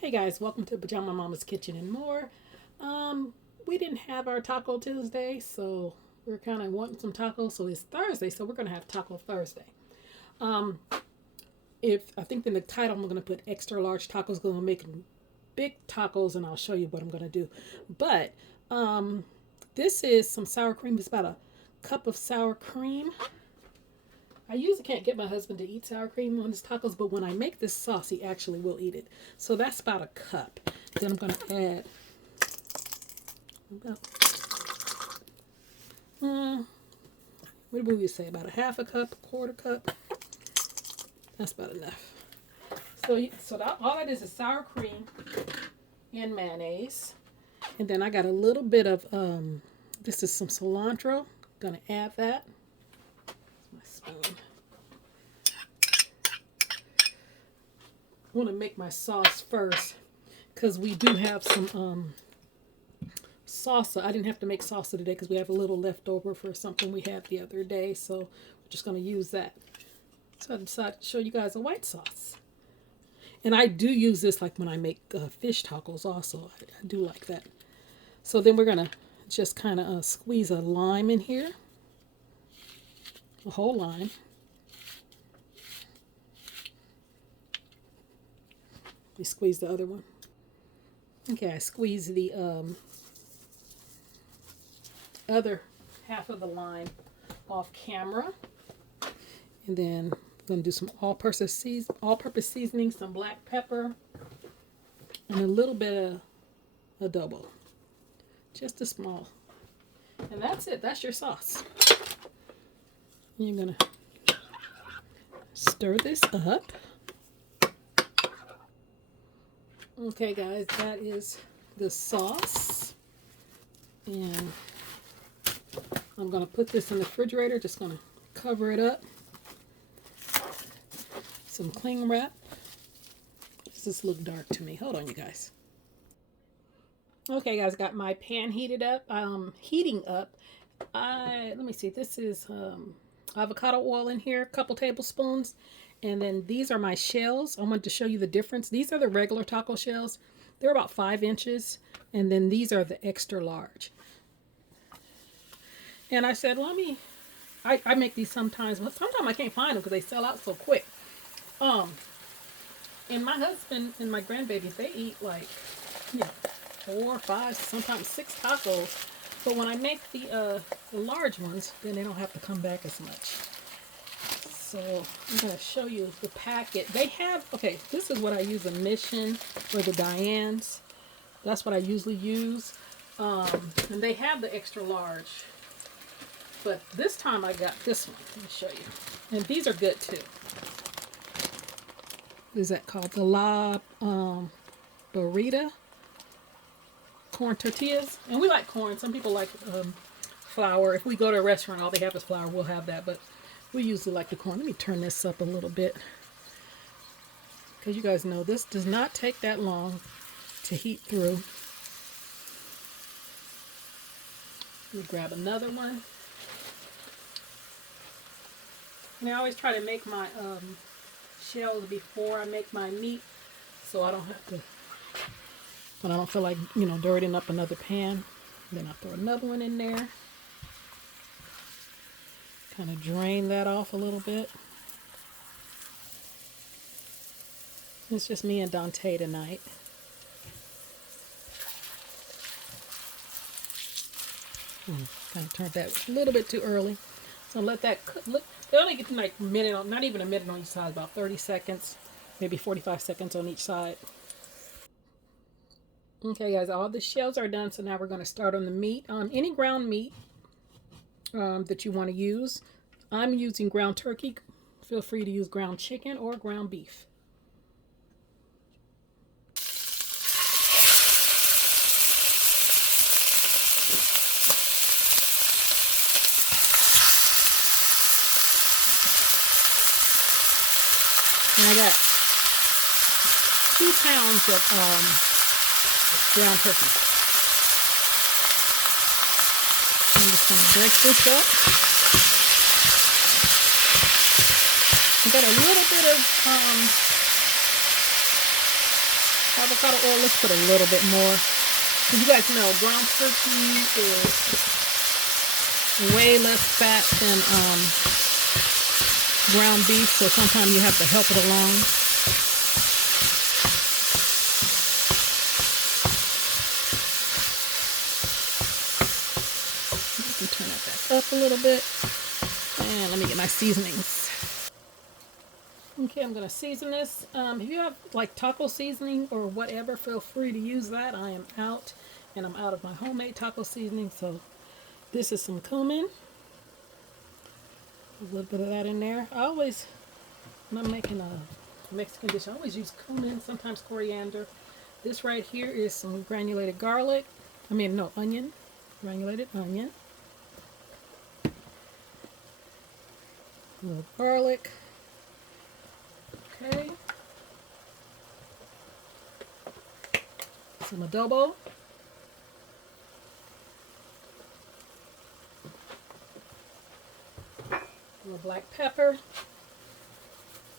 Hey guys, welcome to Pajama Mama's Kitchen and more. We didn't have our Taco Tuesday, so we're kind of wanting some tacos. So it's Thursday, so we're gonna have Taco Thursday. Um, if I think in the title I'm gonna put extra large tacos, gonna make big tacos, and I'll show you what I'm gonna do. But this is some sour cream. It's about a cup of sour cream. I usually can't get my husband to eat sour cream on his tacos, but when I make this sauce, he actually will eat it. So that's about a cup. Then I'm going to add about, what would we say, about a half a cup, a quarter cup. That's about enough. All that is sour cream and mayonnaise. And then I got a little bit of, this is some cilantro. Going to add that. My spoon. I want to make my sauce first because we do have some salsa. I didn't have to make salsa today because we have a little left over for something we had the other day, so we're just going to use that. So I decided to show you guys a white sauce, and I do use this like when I make fish tacos also. I do like that. So then we're going to just kind of squeeze a lime in here, a whole lime. We squeeze the other one. Okay, I squeeze the other half of the lime off camera. And then I'm going to do some all-purpose seasoning, some black pepper, and a little bit of Adobe. Just a small. And that's it. That's your sauce. You're going to stir this up. Okay guys, that is the sauce, and I'm going to put this in the refrigerator, just going to cover it up, some cling wrap. Does this look dark to me? Hold on you guys. Okay guys, got my pan heating up. Let me see, this is avocado oil in here, a couple tablespoons. And then these are my shells. I wanted to show you the difference. These are the regular taco shells. They're about 5 inches. And then these are the extra large. And I said, I make these sometimes, but sometimes I can't find them because they sell out so quick. And my husband and my grandbabies, they eat like, 4, 5, sometimes 6 tacos. But when I make the large ones, then they don't have to come back as much. So I'm going to show you the packet. They have, okay, this is what I use, a Mission or the Diane's. That's what I usually use. And they have the extra large. But this time I got this one. Let me show you. And these are good too. What is that called? The La Burrita corn tortillas. And we like corn. Some people like flour. If we go to a restaurant, all they have is flour. We'll have that. But we usually like the corn. Let me turn this up a little bit. Because you guys know this does not take that long to heat through. Let me grab another one. And I always try to make my shells before I make my meat. So I don't have to, when I don't feel like, dirtying up another pan. Then I'll throw another one in there. Kind of drain that off a little bit. It's just me and Dante tonight. Kind of turned that a little bit too early. So let that cook. Look, it only gets like a minute, not even a minute on each side, about 30 seconds, maybe 45 seconds on each side. Okay guys, all the shells are done, so now we're going to start on the meat. Any ground meat that you want to use. I'm using ground turkey. Feel free to use ground chicken or ground beef. And I got 2 pounds of ground turkey. I'm just going to break this up. I got a little bit of avocado oil. Let's put a little bit more. You guys know ground turkey is way less fat than ground beef, so sometimes you have to help it along. You can turn that back up a little bit. And let me get my seasonings. Okay, I'm going to season this. If you have like taco seasoning or whatever, feel free to use that. I am out, and I'm out of my homemade taco seasoning. So this is some cumin. A little bit of that in there. I always, when I'm making a Mexican dish, I always use cumin, sometimes coriander. This right here is some granulated garlic. Onion. Granulated onion. A little garlic. Okay. Some adobo. A little black pepper.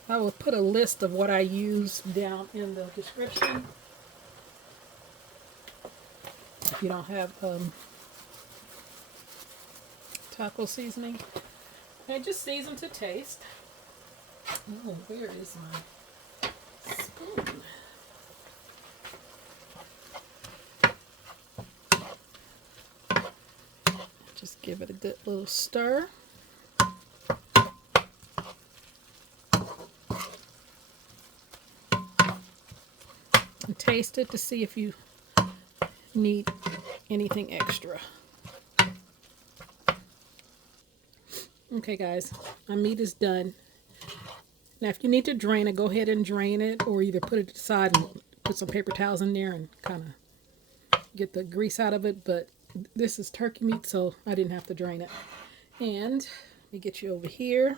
I will put a list of what I use down in the description. If you don't have taco seasoning. And just season to taste. Oh, where is my spoon? Just give it a good little stir. And taste it to see if you need anything extra. Okay guys, my meat is done. Now if you need to drain it, go ahead and drain it, or either put it aside and put some paper towels in there and kind of get the grease out of it. But this is turkey meat, so I didn't have to drain it. And let me get you over here.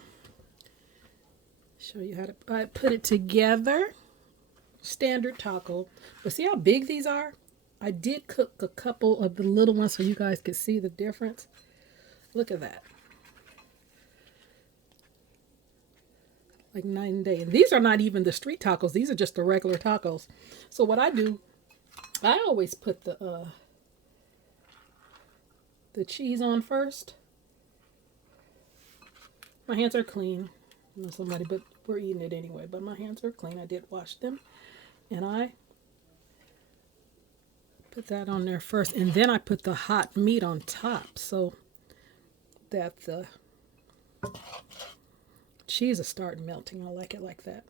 Show you how to put it together. Standard taco. But see how big these are? I did cook a couple of the little ones so you guys could see the difference. Look at that. Like night and day. And these are not even the street tacos. These are just the regular tacos. So what I do, I always put the cheese on first. My hands are clean. I know somebody, but we're eating it anyway. But my hands are clean. I did wash them. And I put that on there first. And then I put the hot meat on top. So that the cheese will start melting. I like it like that.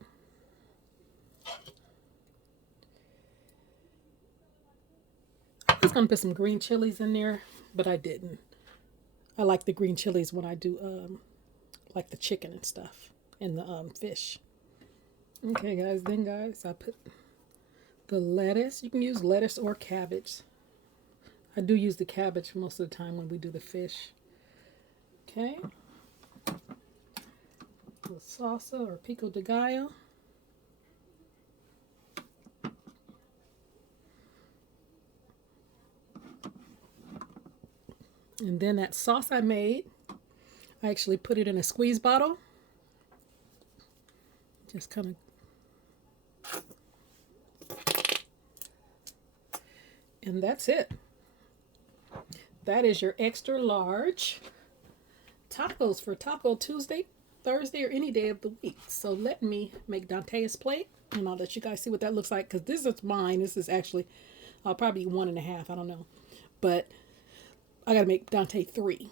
I was going to put some green chilies in there, but I didn't. I like the green chilies when I do like the chicken and stuff and the fish. Okay guys, I put the lettuce. You can use lettuce or cabbage. I do use the cabbage most of the time when we do the fish. Okay. The salsa or pico de gallo. And then that sauce I made, I actually put it in a squeeze bottle. Just kind of. And that's it. That is your extra large tacos for Taco Tuesday, Thursday, or any day of the week. So let me make Dante's plate, and I'll let you guys see what that looks like, because this is mine. This is actually, I'll probably eat 1.5. I don't know. But I got to make Dante 3.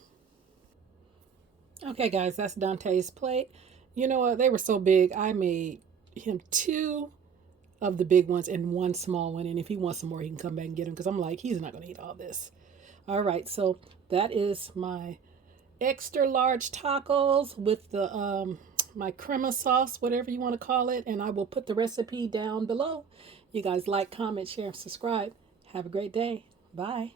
Okay, guys, that's Dante's plate. You know what? They were so big, I made him 2 of the big ones and 1 small one. And if he wants some more, he can come back and get them, because I'm like, he's not going to eat all this. All right, so that is my extra large tacos with the my crema sauce, whatever you want to call it. And I will put the recipe down below. You guys like, comment, share, and subscribe. Have a great day. Bye.